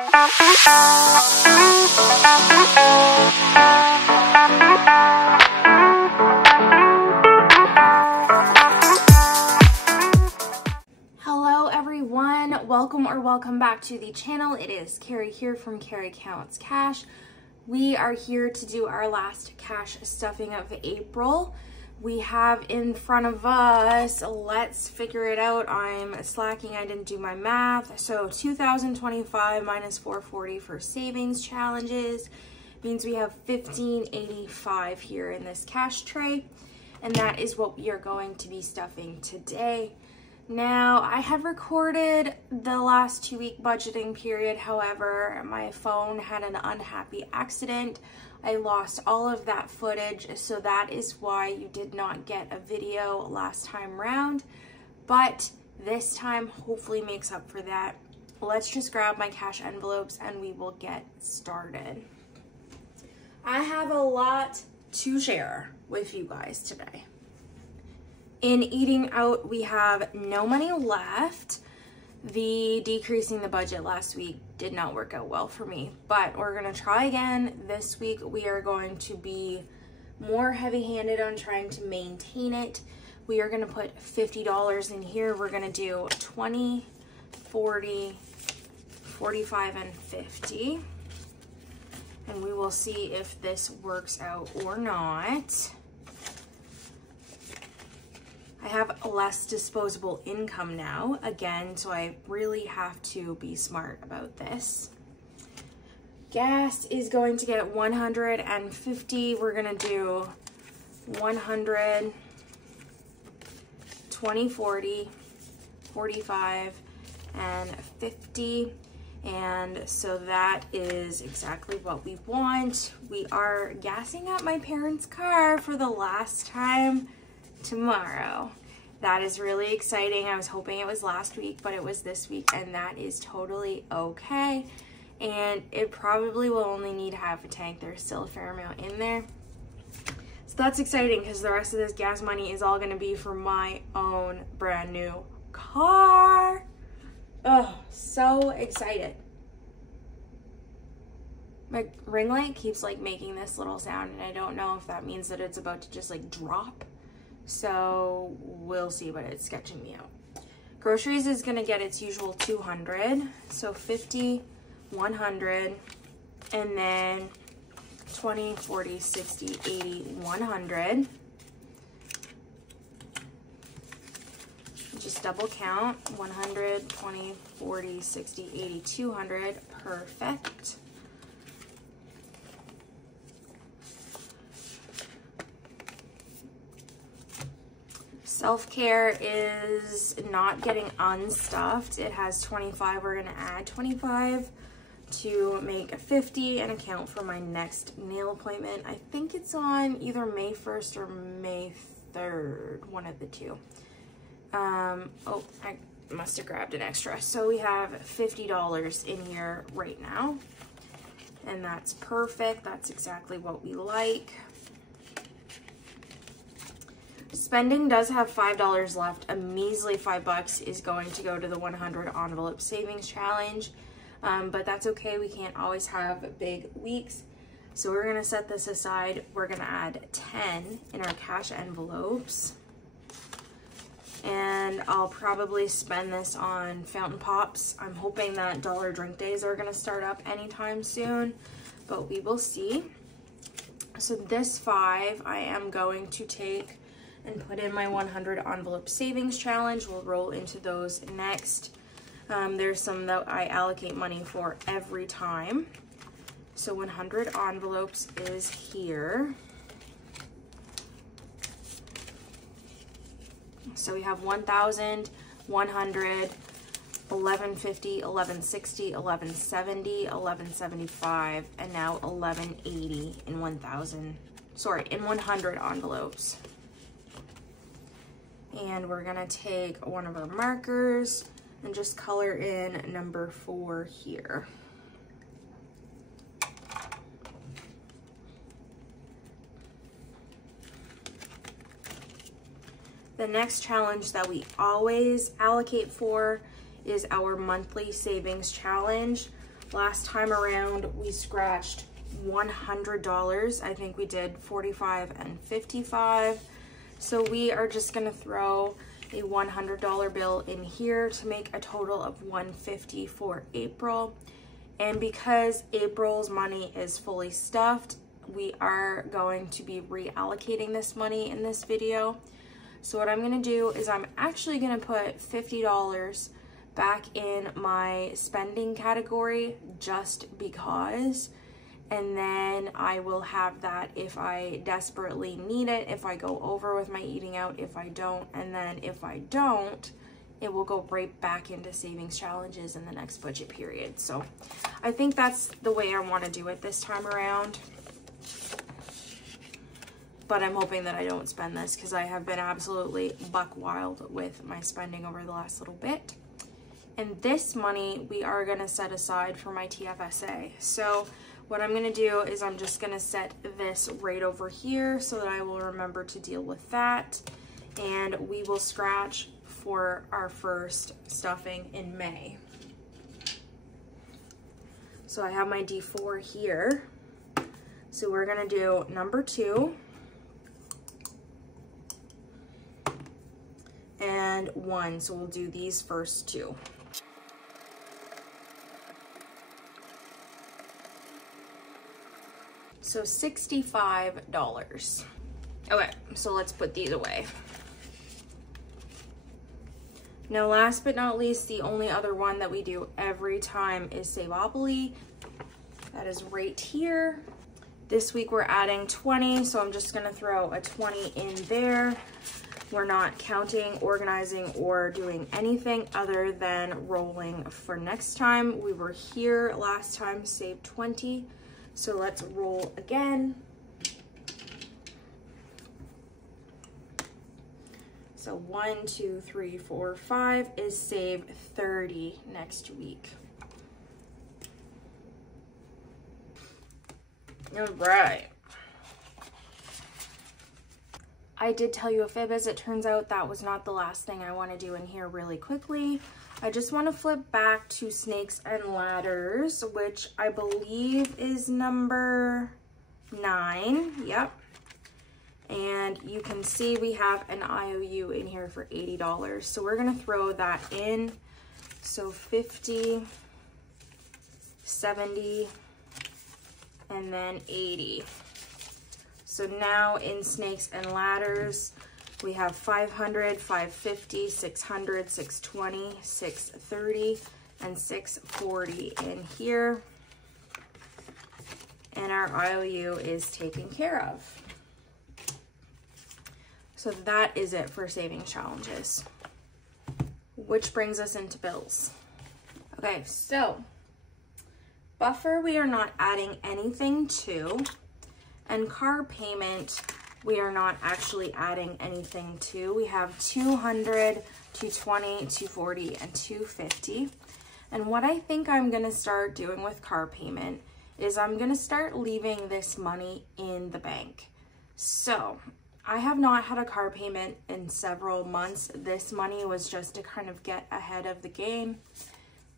Hello everyone, welcome back to the channel. It is Carrie here from Carrie Counts Cash. We are here to do our last cash stuffing of April. We have in front of us, let's figure it out. I'm slacking, I didn't do my math. So 2025 minus 440 for savings challenges means we have 1585 here in this cash tray. And that is what we are going to be stuffing today. Now, I have recorded the last 2-week budgeting period. However, my phone had an unhappy accident. I lost all of that footage, so that is why you did not get a video last time round. But this time hopefully makes up for that. Let's just grab my cash envelopes and we will get started. I have a lot to share with you guys today. In eating out, we have no money left. The decreasing the budget last week did not work out well for me, but we're gonna try again. This week, we are going to be more heavy-handed on trying to maintain it. We are gonna put $50 in here. We're gonna do 20, 40, 45, and 50. And we will see if this works out or not. I have less disposable income now, again, so I really have to be smart about this. Gas is going to get 150. We're gonna do 100, 20, 40, 45, and 50. And so that is exactly what we want. We are gassing up my parents' car for the last time tomorrow. That is really exciting. I was hoping it was last week, but it was this week, and that is totally okay. And it probably will only need half a tank. There's still a fair amount in there. So that's exciting because the rest of this gas money is all going to be for my own brand new car. Oh, so excited. My ring light keeps like making this little sound, and I don't know if that means that it's about to just like drop. So we'll see, but it's sketching me out. Groceries is gonna get its usual 200. So 50, 100, and then 20, 40, 60, 80, 100. Just double count, 100, 20, 40, 60, 80, 200, perfect. Self-care is not getting unstuffed. It has 25. We're gonna add 25 to make 50 and account for my next nail appointment. I think it's on either May 1st or May 3rd, one of the two. Oh, I must have grabbed an extra. So we have $50 in here right now, and that's perfect. That's exactly what we like. Spending does have $5 left. A measly $5 is going to go to the 100 envelope savings challenge, but that's okay. We can't always have big weeks. So we're gonna set this aside. We're gonna add 10 in our cash envelopes. And I'll probably spend this on fountain pops. I'm hoping that dollar drink days are gonna start up anytime soon, but we will see. So this 5 I am going to take and put in my 100 envelope savings challenge. We'll roll into those next. There's some that I allocate money for every time. So 100 envelopes is here. So we have 1,000, 100, 1150, 1160, 1170, 1175, and now 1180 in 100 envelopes. And we're gonna take one of our markers and just color in number 4 here. The next challenge that we always allocate for is our monthly savings challenge. Last time around, we scratched $100. I think we did 45 and 55. So we are just gonna throw a $100 bill in here to make a total of $150 for April. And because April's money is fully stuffed, we are going to be reallocating this money in this video. So what I'm gonna do is I'm actually gonna put $50 back in my spending category just because, and then I will have that if I desperately need it, if I go over with my eating out, if I don't, and then if I don't, it will go right back into savings challenges in the next budget period. So I think that's the way I want to do it this time around. But I'm hoping that I don't spend this because I have been absolutely buck wild with my spending over the last little bit. And this money we are going to set aside for my TFSA. So what I'm going to do is I'm just going to set this right over here so that I will remember to deal with that. And we will scratch for our first stuffing in May. So I have my D4 here. So we're going to do number 2 and 1. So we'll do these first 2. So $65. Okay, so let's put these away. Now, last but not least, the only other one that we do every time is Saveopoly. That is right here. This week we're adding 20, so I'm just gonna throw a 20 in there. We're not counting, organizing, or doing anything other than rolling for next time. We were here last time, saved 20. So let's roll again. So 1, 2, 3, 4, 5 is save 30 next week. All right. I did tell you a fib, as it turns out that was not the last thing I want to do in here really quickly. I just want to flip back to Snakes and Ladders, which I believe is number 9. Yep. And you can see we have an IOU in here for $80. So we're going to throw that in. So 50, 70, and then 80. So now in Snakes and Ladders, we have 500, 550, 600, 620, 630, and 640 in here. And our IOU is taken care of. So that is it for savings challenges, which brings us into bills. Okay, so buffer we are not adding anything to, and car payment we are not actually adding anything to. We have 200, 220, 240, and 250. And what I think I'm gonna start doing with car payment is I'm gonna start leaving this money in the bank. So I have not had a car payment in several months. This money was just to kind of get ahead of the game.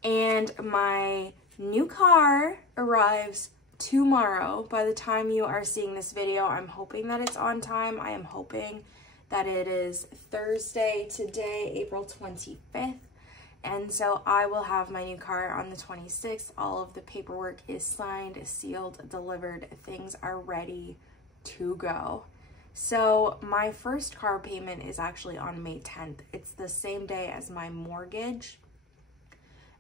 And my new car arrives tomorrow. By the time you are seeing this video, I'm hoping that it's on time. I am hoping that it is Thursday today, April 25th. And so I will have my new car on the 26th. All of the paperwork is signed, sealed, delivered. Things are ready to go. So my first car payment is actually on May 10th. It's the same day as my mortgage.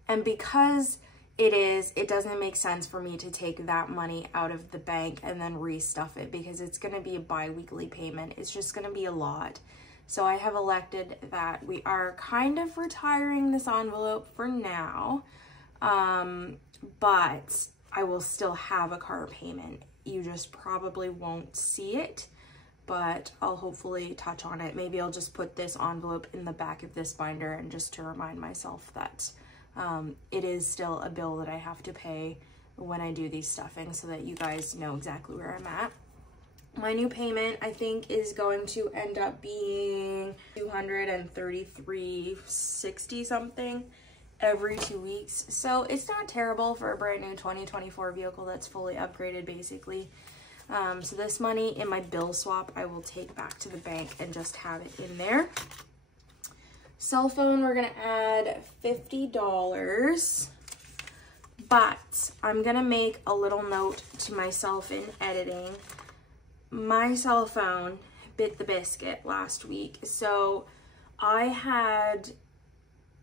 And because it doesn't make sense for me to take that money out of the bank and then restuff it, because it's going to be a bi-weekly payment. It's just going to be a lot. So I have elected that we are kind of retiring this envelope for now, but I will still have a car payment. You just probably won't see it, but I'll hopefully touch on it. Maybe I'll just put this envelope in the back of this binder, and just to remind myself that it is still a bill that I have to pay when I do these stuffings, so that you guys know exactly where I'm at. My new payment, I think, is going to end up being $233.60 something. every 2 weeks. So it's not terrible for a brand new 2024 vehicle that's fully upgraded basically. So this money in my bill swap, I will take back to the bank and just have it in there. Cell phone, we're gonna add $50, but I'm gonna make a little note to myself in editing. My cell phone bit the biscuit last week. So I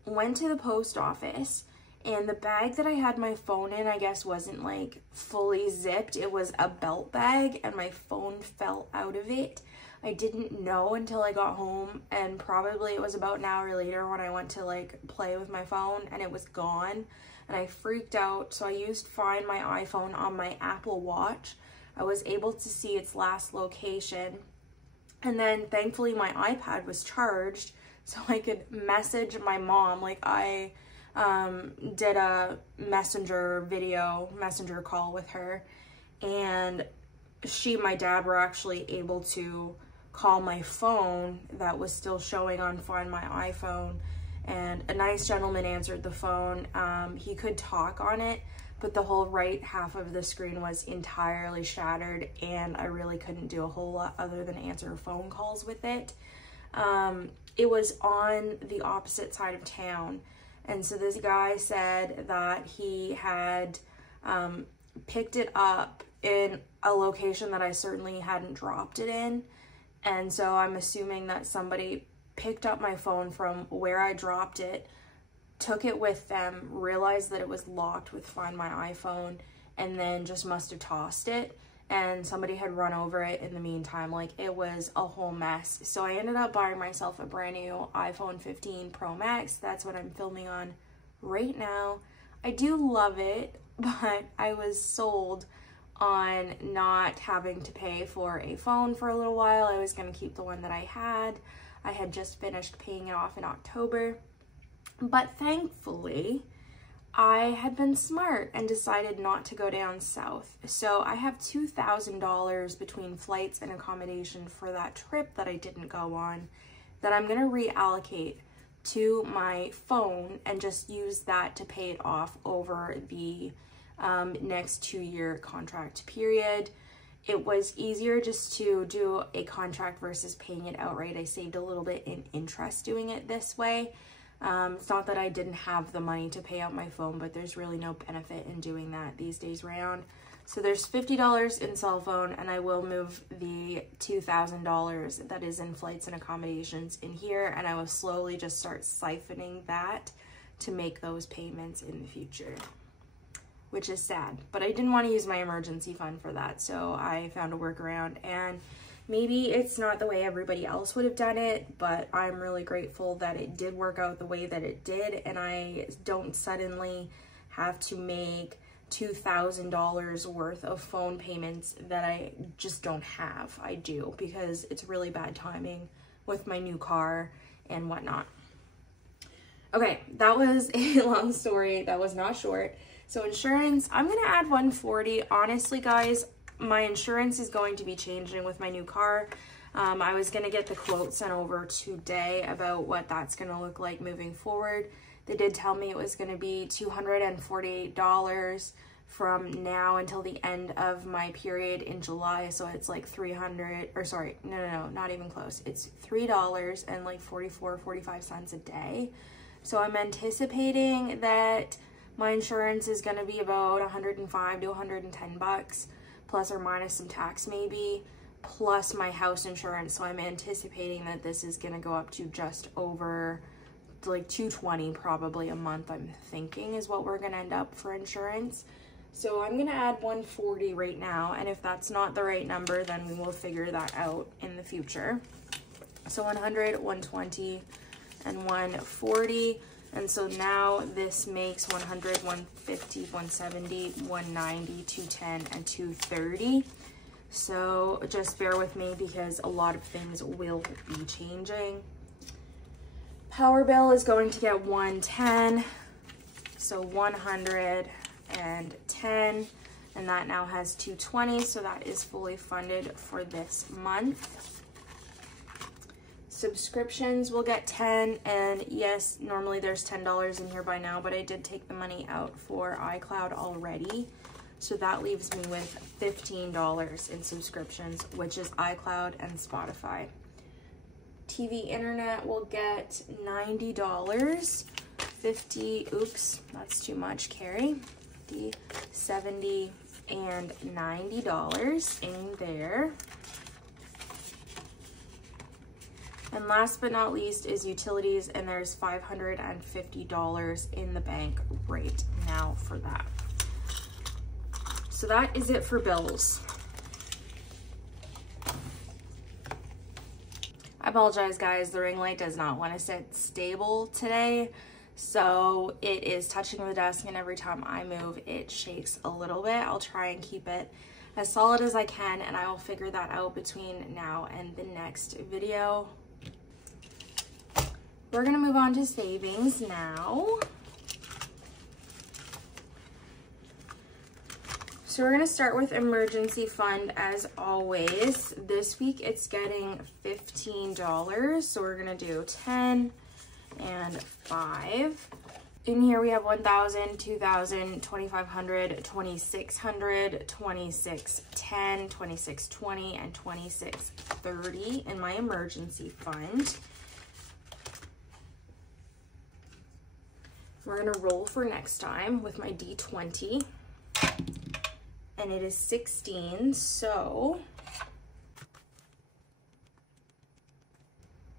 went to the post office, and the bag that I had my phone in, I guess, wasn't like fully zipped. It was a belt bag, and my phone fell out of it. I didn't know until I got home, and probably it was about an hour later when I went to like play with my phone, and it was gone, and I freaked out. So I used Find My iPhone on my Apple Watch. I was able to see its last location, and then thankfully my iPad was charged, so I could message my mom. Like I did a messenger call with her, and my dad were actually able to call my phone that was still showing on Find My iPhone, and a nice gentleman answered the phone. He could talk on it, but the whole right half of the screen was entirely shattered, and I really couldn't do a whole lot other than answer phone calls with it. It was on the opposite side of town, and so this guy said that he had picked it up in a location that I certainly hadn't dropped it in, and so I'm assuming that somebody picked up my phone from where I dropped it, took it with them, realized that it was locked with Find My iPhone, and then just must have tossed it, and somebody had run over it in the meantime. Like, it was a whole mess. So I ended up buying myself a brand new iPhone 15 Pro Max. That's what I'm filming on right now. I do love it, but I was sold on not having to pay for a phone for a little while. I was going to keep the one that I had. I had just finished paying it off in October. But thankfully, I had been smart and decided not to go down south. So I have $2,000 between flights and accommodation for that trip that I didn't go on that I'm going to reallocate to my phone and just use that to pay it off over the next 2-year contract period. It was easier just to do a contract versus paying it outright. I saved a little bit in interest doing it this way. It's not that I didn't have the money to pay out my phone, but there's really no benefit in doing that these days round. So there's $50 in cell phone, and I will move the $2,000 that is in flights and accommodations in here, and I will slowly just start siphoning that to make those payments in the future, which is sad. But I didn't want to use my emergency fund for that, so I found a workaround, and maybe it's not the way everybody else would have done it, but I'm really grateful that it did work out the way that it did, and I don't suddenly have to make $2,000 worth of phone payments that I just don't have. I do, because it's really bad timing with my new car and whatnot. Okay, that was a long story. That was not short. So insurance, I'm gonna add $140. Honestly, guys, my insurance is going to be changing with my new car. I was gonna get the quote sent over today about what that's gonna look like moving forward. They did tell me it was gonna be $248 from now until the end of my period in July. So it's like $300, or sorry, no, not even close. It's $3 and like 45 cents a day. So I'm anticipating that my insurance is gonna be about 105 to 110 bucks, plus or minus some tax maybe, plus my house insurance. So I'm anticipating that this is gonna go up to just over like $220 probably a month, I'm thinking is what we're gonna end up for insurance. So I'm gonna add $140 right now, and if that's not the right number, then we will figure that out in the future. So 100, 120, and 140. And so now this makes 100, 150, 170, 190, 210, and 230. So just bear with me because a lot of things will be changing. Power bill is going to get 110, so 110, and that now has 220, so that is fully funded for this month. Subscriptions will get 10, and yes, normally there's $10 in here by now, but I did take the money out for iCloud already. So that leaves me with $15 in subscriptions, which is iCloud and Spotify. TV internet will get $90. 50, oops, that's too much, Carrie. 50, 70, and $90 in there. And last but not least is utilities, and there's $550 in the bank right now for that. So that is it for bills. I apologize, guys. The ring light does not want to sit stable today. So it is touching the desk, and every time I move, it shakes a little bit. I'll try and keep it as solid as I can, and I will figure that out between now and the next video. We're gonna move on to savings now. So we're gonna start with emergency fund as always. This week it's getting $15. So we're gonna do 10 and 5. In here we have 1,000, 2,000, 2,500, 2,600, 2,610, 2,620, and 2,630 in my emergency fund. We're gonna roll for next time with my D20. And it is 16, so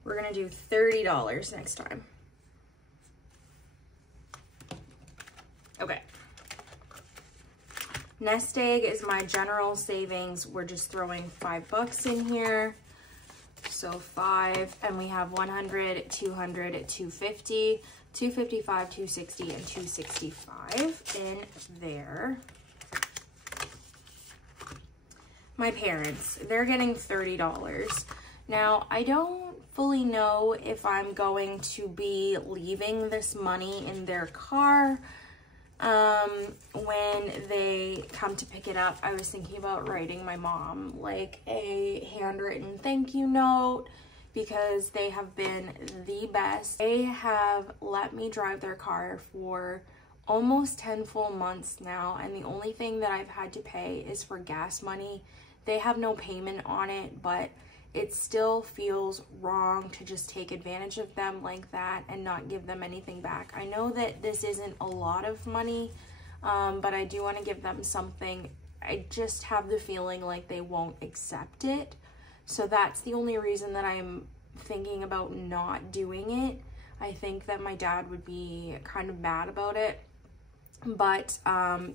we're gonna do $30 next time. Okay. Nest egg is my general savings. We're just throwing $5 in here. So 5, and we have 100, 200, 250, 255, 260, and 265 in there. My parents, they're getting $30. Now, I don't fully know if I'm going to be leaving this money in their car when they come to pick it up. I was thinking about writing my mom like a handwritten thank you note, because they have been the best. They have let me drive their car for almost 10 full months now, and the only thing that I've had to pay is for gas money. They have no payment on it, but it still feels wrong to just take advantage of them like that and not give them anything back. I know that this isn't a lot of money, but I do want to give them something. I just have the feeling like they won't accept it. So that's the only reason that I'm thinking about not doing it. I think that my dad would be kind of mad about it, but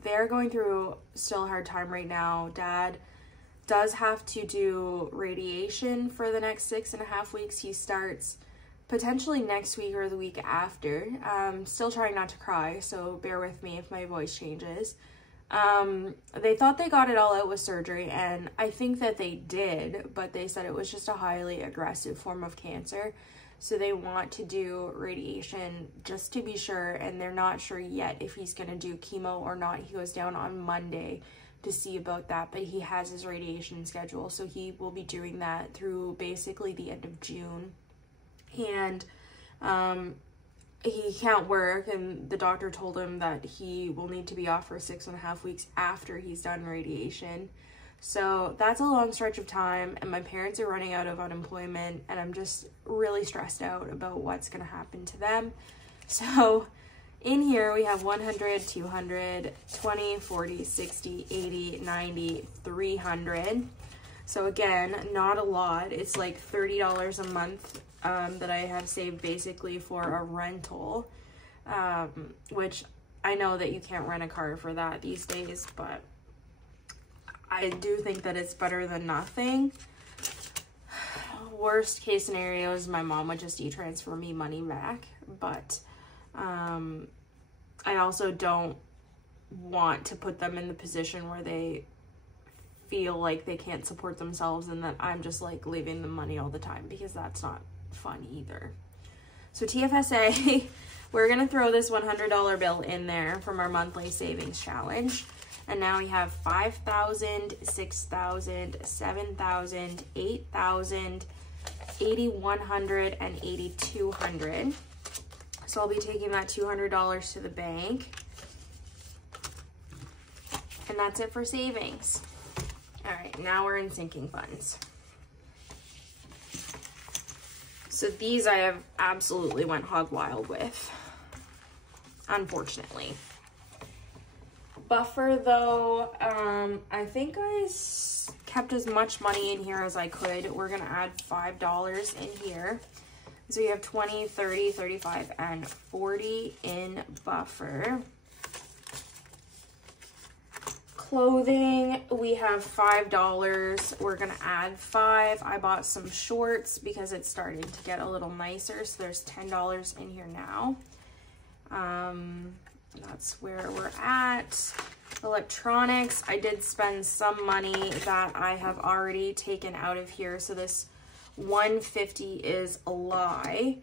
they're going through still a hard time right now. Dad does have to do radiation for the next 6.5 weeks. He starts potentially next week or the week after. Still trying not to cry, so bear with me if my voice changes. They thought they got it all out with surgery, and I think that they did, but they said it was just a highly aggressive form of cancer. So they want to do radiation just to be sure, and they're not sure yet if he's gonna do chemo or not. He goes down on Monday to see about that, but he has his radiation schedule, so he will be doing that through basically the end of June. And he can't work, and the doctor told him that he will need to be off for 6.5 weeks after he's done radiation. So that's a long stretch of time, and my parents are running out of unemployment, and I'm just really stressed out about what's gonna happen to them. So in here we have 100, 200, 20, 40, 60, 80, 90, 300. So again, not a lot. It's like $30 a month that I have saved basically for a rental, which I know that you can't rent a car for that these days, but I do think that it's better than nothing. Worst case scenario is my mom would just e-transfer me money back, but I also don't want to put them in the position where they feel like they can't support themselves and that I'm just like leaving them money all the time, because that's not fun either. So TFSA, we're gonna throw this $100 bill in there from our monthly savings challenge. And now we have 5,000, 6,000, 7,000, 8,000, $8,100 and $8,200. So I'll be taking that $200 to the bank. And that's it for savings. All right, now we're in sinking funds. So these I have absolutely went hog wild with, unfortunately. Buffer though, I think I kept as much money in here as I could. We're gonna add $5 in here. So you have 20, 30, 35, and 40 in buffer. Clothing, we have $5. We're gonna add $5. I bought some shorts because it's starting to get a little nicer, so there's $10 in here now. That's where we're at. Electronics, I did spend some money that I have already taken out of here, so this $150 is a lie.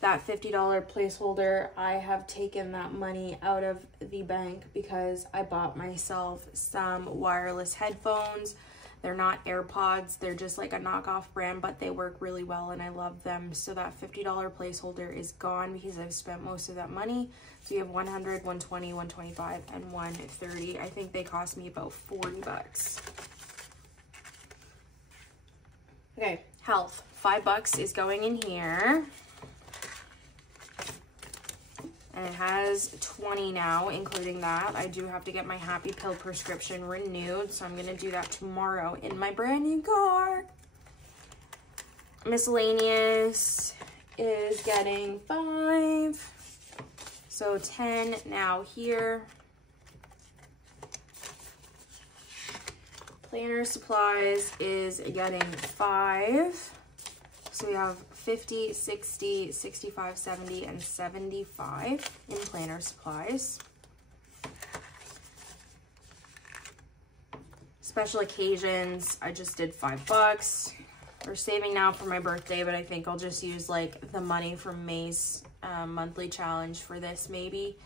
That $50 placeholder, I have taken that money out of the bank because I bought myself some wireless headphones. They're not AirPods, they're just like a knockoff brand, but they work really well and I love them. So that $50 placeholder is gone because I've spent most of that money. So you have 100, 120, 125, and 130. I think they cost me about 40 bucks. Okay, health, $5 is going in here. And it has 20 now, including that. I do have to get my Happy Pill prescription renewed, so I'm gonna do that tomorrow in my brand new car. Miscellaneous is getting 5. So 10 now here. Planner supplies is getting 5. So we have 50, 60, 65, 70, and 75 in planner supplies. Special occasions, I just did $5. We're saving now for my birthday, but I think I'll just use like the money from May's monthly challenge for this maybe.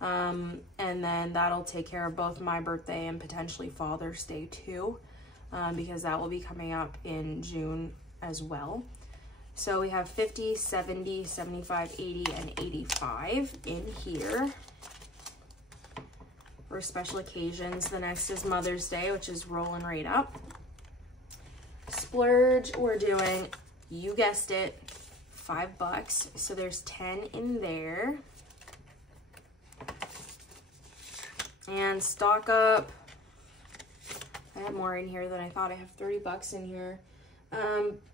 And then that'll take care of both my birthday and potentially Father's Day too, because that will be coming up in June as well. So we have 50, 70, 75, 80, and 85 in here for special occasions. The next is Mother's Day, which is rolling right up. Splurge, we're doing, you guessed it, $5. So there's 10 in there. And stock up, I have more in here than I thought. I have $30 in here.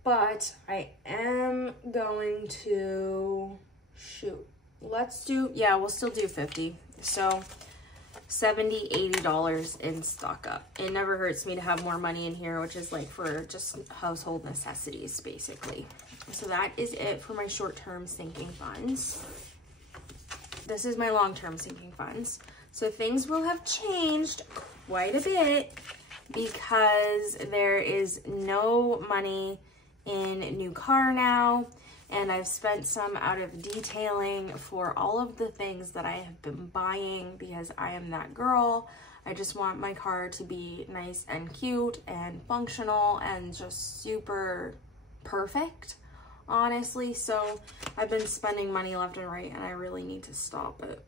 But I am going to, let's do, yeah, we'll still do 50. So $70, $80 in stock up. It never hurts me to have more money in here, which is like for just household necessities, basically. So that is it for my short-term sinking funds. This is my long-term sinking funds. So things will have changed quite a bit because there is no money in new car now, and I've spent some out of detailing for all of the things that I have been buying because I am that girl. I just want my car to be nice and cute and functional and just super perfect, honestly. So I've been spending money left and right and I really need to stop it.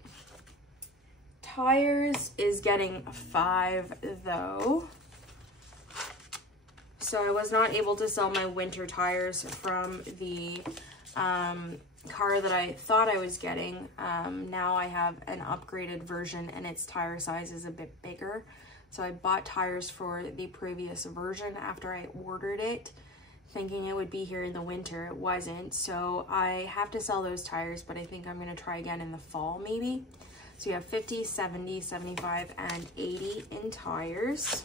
Tires is getting 5 though. So I was not able to sell my winter tires from the car that I thought I was getting. Now I have an upgraded version and its tire size is a bit bigger. So I bought tires for the previous version after I ordered it, thinking it would be here in the winter. It wasn't. So I have to sell those tires, but I think I'm going to try again in the fall maybe. So you have 50, 70, 75, and 80 in tires.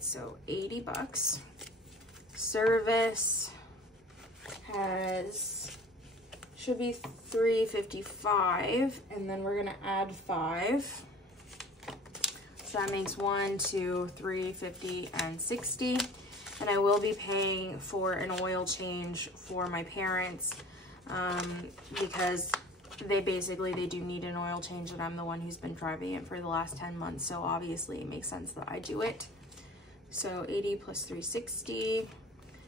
So $80. Service should be $355, and then we're gonna add 5. So that makes 1, 2, 3, 50, and 60. And I will be paying for an oil change for my parents because they do need an oil change, and I'm the one who's been driving it for the last 10 months. So obviously it makes sense that I do it. So 80 plus 360.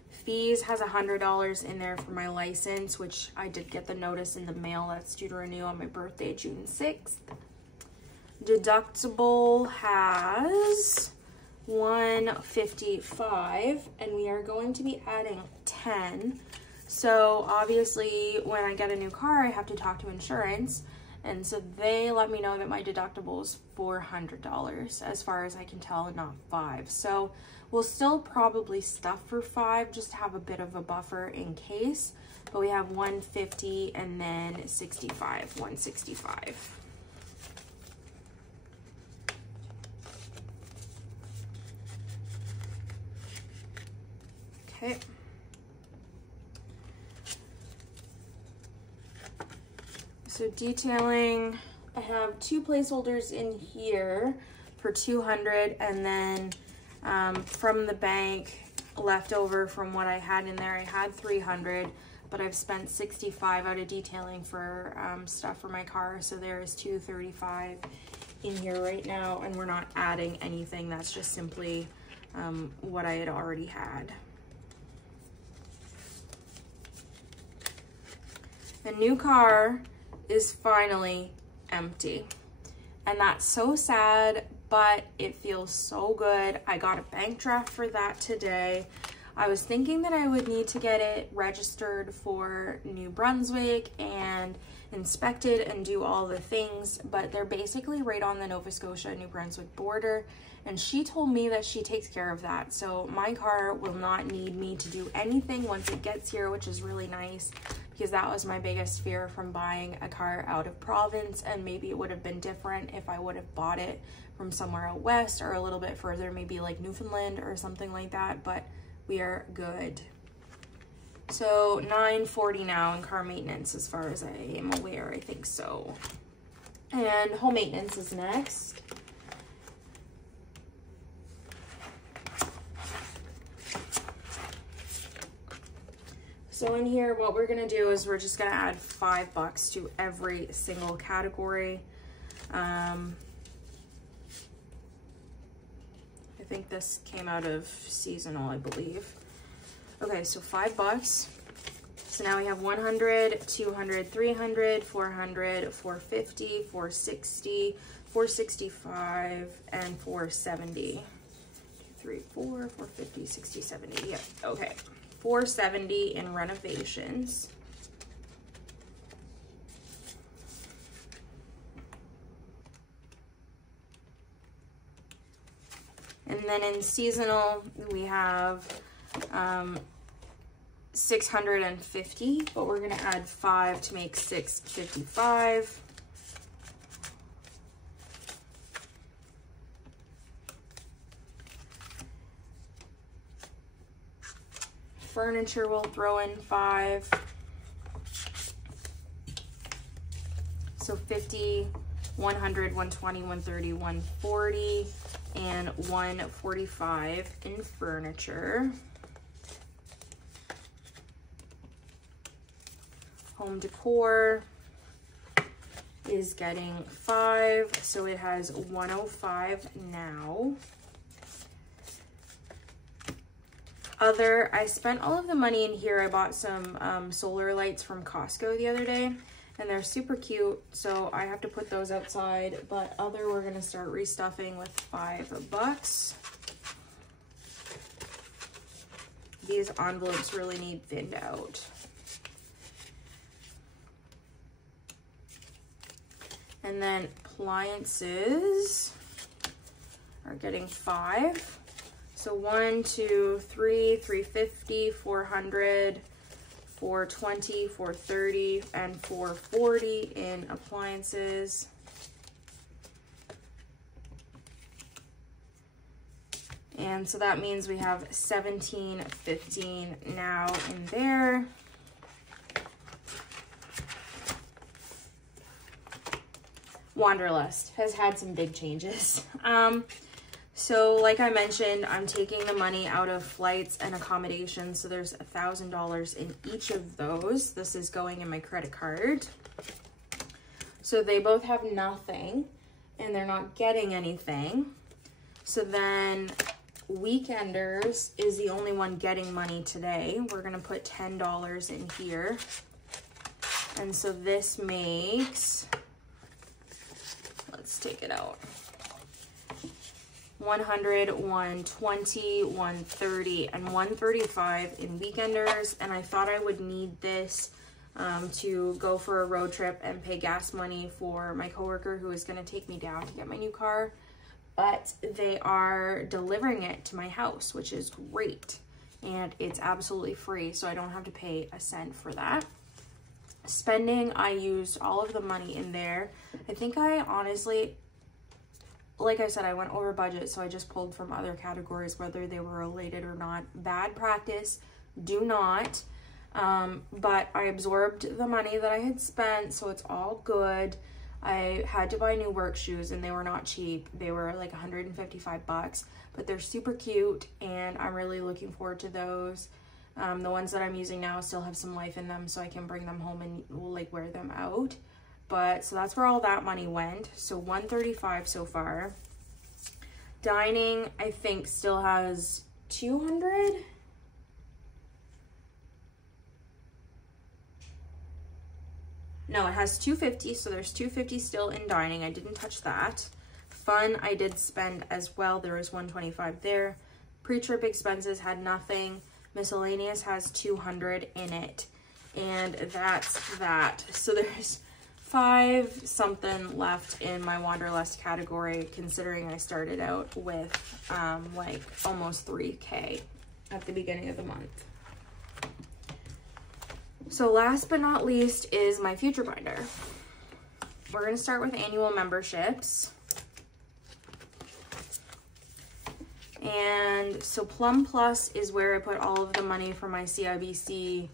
Fees has $100 in there for my license, which I did get the notice in the mail that's due to renew on my birthday, June 6th. Deductible has $155, and we are going to be adding 10. So obviously when I get a new car, I have to talk to insurance. And so they let me know that my deductible is $400 as far as I can tell, not $5. So we'll still probably stuff for $5 just to have a bit of a buffer in case. But we have $150 and then 65, $165. Okay. So detailing, I have 2 placeholders in here for $200, and then from the bank left over from what I had in there, I had $300, but I've spent $65 out of detailing for stuff for my car. So there is $235 in here right now, and we're not adding anything. That's just simply what I had already had. The new car is finally empty, and that's so sad, but it feels so good. I got a bank draft for that today. I was thinking that I would need to get it registered for New Brunswick and inspected and do all the things, but they're basically right on the Nova Scotia New Brunswick border, and she told me that she takes care of that. So my car will not need me to do anything once it gets here, which is really nice, because that was my biggest fear from buying a car out of province. And maybe it would have been different if I would have bought it from somewhere out west or a little bit further, maybe like Newfoundland or something like that, but we are good. So $940 now in car maintenance as far as I am aware, I think so. And home maintenance is next. So in here, what we're gonna do is we're just gonna add $5 to every single category. I think this came out of seasonal, I believe. Okay, so $5. So now we have 100, 200, 300, 400, 450, 460, 465, and 470. 2, 3, 4, 450, 60, 70. Yep, okay. 470 in renovations. And then in seasonal, we have 650, but we're gonna add 5 to make 655. Furniture we'll throw in 5. So 50, 100, 120, 130, 140, and 145 in furniture. Home decor is getting 5, so it has 105 now. Other, I spent all of the money in here. I bought some solar lights from Costco the other day, and they're super cute, so I have to put those outside. But other, we're gonna start restuffing with $5. These envelopes really need thinned out. And then appliances are getting 5. So 1, 2, 3, 350, 400, 420, 430, and 440 in appliances. And so that means we have 1715 now in there. Wanderlust has had some big changes. So like I mentioned, I'm taking the money out of flights and accommodations. So there's $1,000 in each of those. This is going in my credit card. So they both have nothing and they're not getting anything. So then Weekenders is the only one getting money today. We're gonna put $10 in here. And so this makes, let's take it out, 100, 120, 130, and 135 in Weekenders. And I thought I would need this to go for a road trip and pay gas money for my coworker who is going to take me down to get my new car. But they are delivering it to my house, which is great. And it's absolutely free, so I don't have to pay a cent for that. Spending, I used all of the money in there. I think I honestly, like I said, I went over budget, so I just pulled from other categories, whether they were related or not. Bad practice, do not. But I absorbed the money that I had spent, so it's all good. I had to buy new work shoes and they were not cheap. They were like 155 bucks, but they're super cute and I'm really looking forward to those. The ones that I'm using now still have some life in them, so I can bring them home and like wear them out. But so that's where all that money went. So 135 so far. Dining, I think, still has 200. No, it has 250, so there's 250 still in dining. I didn't touch that. Fun, I did spend as well. There was 125 there. Pre-trip expenses had nothing. Miscellaneous has 200 in it. And that's that. So there's 5 something left in my Wanderlust category, considering I started out with like almost 3K at the beginning of the month. So last but not least is my future binder. We're going to start with annual memberships. And so Plum Plus is where I put all of the money for my CIBC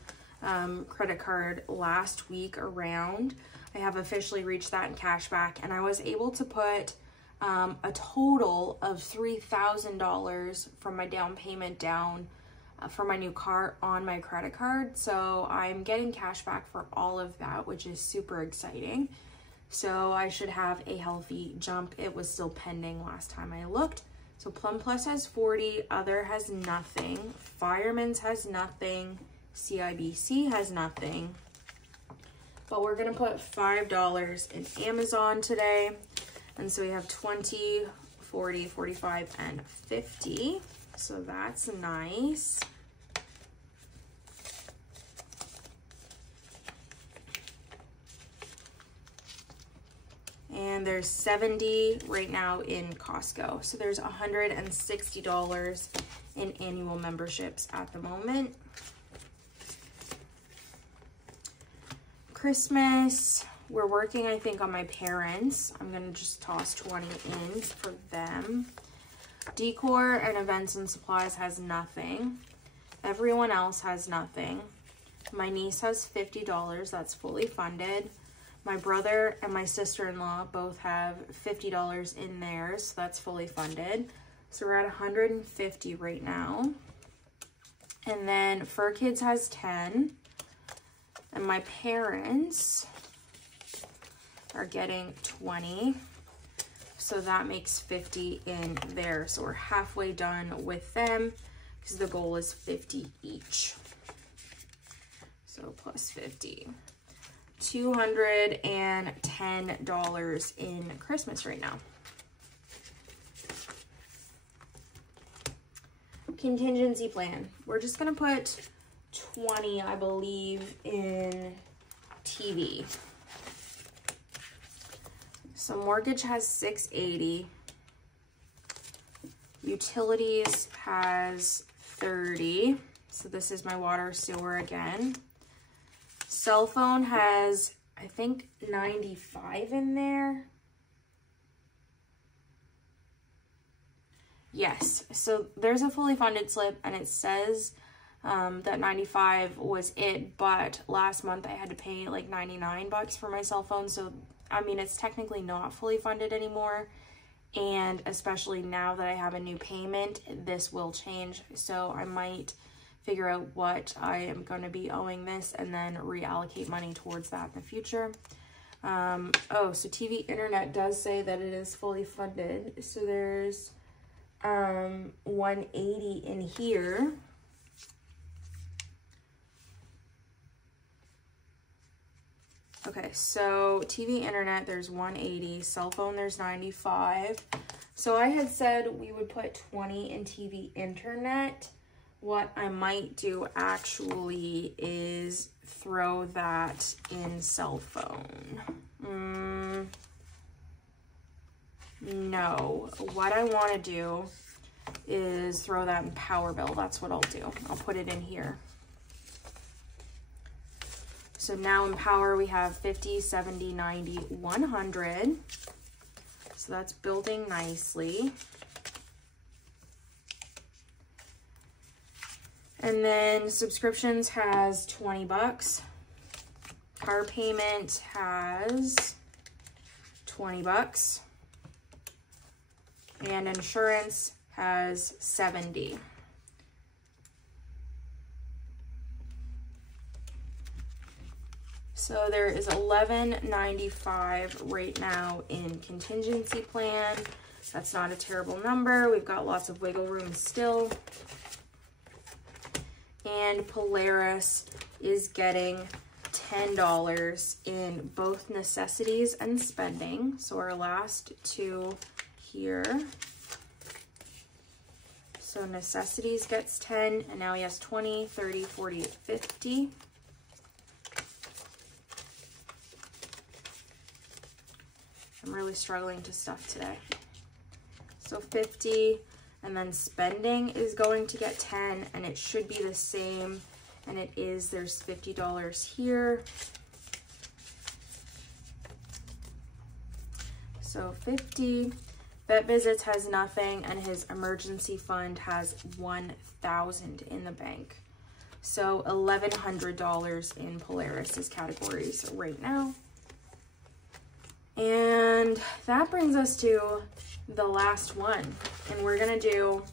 credit card last week around. I have officially reached that in cash back, and I was able to put a total of $3,000 from my down payment down for my new car on my credit card. So I'm getting cash back for all of that, which is super exciting. So I should have a healthy jump. It was still pending last time I looked. So Plum Plus has 40, Other has nothing, Fireman's has nothing, CIBC has nothing. But we're gonna put $5 in Amazon today. And so we have 20, 40, 45, and 50. So that's nice. And there's 70 right now in Costco. So there's $160 in annual memberships at the moment. Christmas, we're working, I think, on my parents. I'm gonna just toss 20 in for them. Decor and events and supplies has nothing. Everyone else has nothing. My niece has $50, that's fully funded. My brother and my sister-in-law both have $50 in theirs, so that's fully funded. So we're at 150 right now. And then Fur Kids has 10. And my parents are getting 20. So that makes 50 in there. So we're halfway done with them because the goal is 50 each. So plus 50. $210 in Christmas right now. Contingency plan. We're just gonna put 20, I believe, in TV. So mortgage has 680. Utilities has 30. So this is my water, sewer again. Cell phone has, I think, 95 in there. Yes, so there's a fully funded slip and it says that 95 was it, but last month I had to pay like 99 bucks for my cell phone. So, I mean, it's technically not fully funded anymore. And especially now that I have a new payment, this will change. So I might figure out what I am going to be owing this and then reallocate money towards that in the future. Oh, so TV internet does say that it is fully funded. So there's 180 in here. Okay, so TV internet, there's 180. Cell phone, there's 95. So I had said we would put 20 in TV internet. What I might do actually is throw that in cell phone. No, what I want to do is throw that in power bill. That's what I'll do. I'll put it in here. So now in power we have 50, 70, 90, 100. So that's building nicely. And then subscriptions has 20 bucks. Car payment has 20 bucks. And insurance has 70. So there is $11.95 right now in contingency plan. That's not a terrible number. We've got lots of wiggle room still. And Polaris is getting $10 in both necessities and spending. So our last two here. So necessities gets 10, and now he has 20, 30, 40, 50. I'm really struggling to stuff today. So 50, and then spending is going to get 10, and it should be the same, and it is. There's $50 here. So 50. Vet visits has nothing, and his emergency fund has $1,000 in the bank. So $1,100 in Polaris's categories right now. And that brings us to the last one. And we're gonna do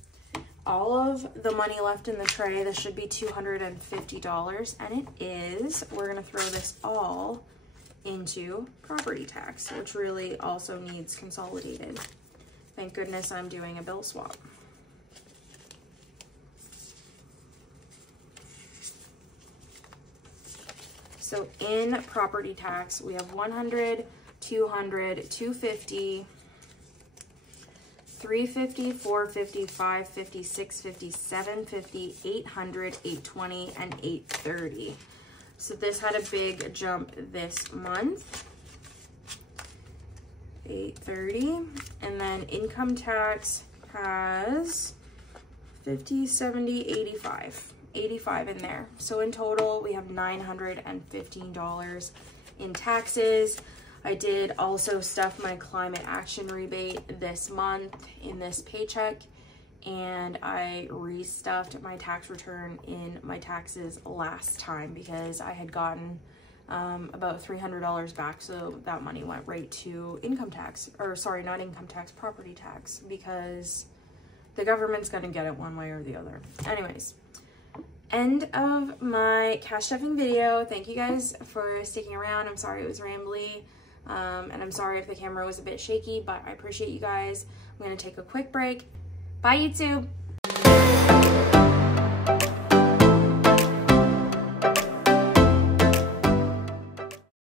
all of the money left in the tray. This should be $250, and it is. We're gonna throw this all into property tax, which really also needs consolidated. Thank goodness I'm doing a bill swap. So in property tax, we have 100, 200, 250, 350, 450, 550, 650, 750, 800, 820, and 830. So this had a big jump this month. 830. And then income tax has 50, 70, 85. 85 in there. So in total, we have $915 in taxes. I did also stuff my climate action rebate this month in this paycheck, and I restuffed my tax return in my taxes last time because I had gotten about $300 back, so that money went right to income tax, or sorry, not income tax, property tax, because the government's gonna get it one way or the other. Anyways, end of my cash stuffing video. Thank you guys for sticking around. I'm sorry it was rambly. And I'm sorry if the camera was a bit shaky, but I appreciate you guys. I'm gonna take a quick break. Bye, YouTube.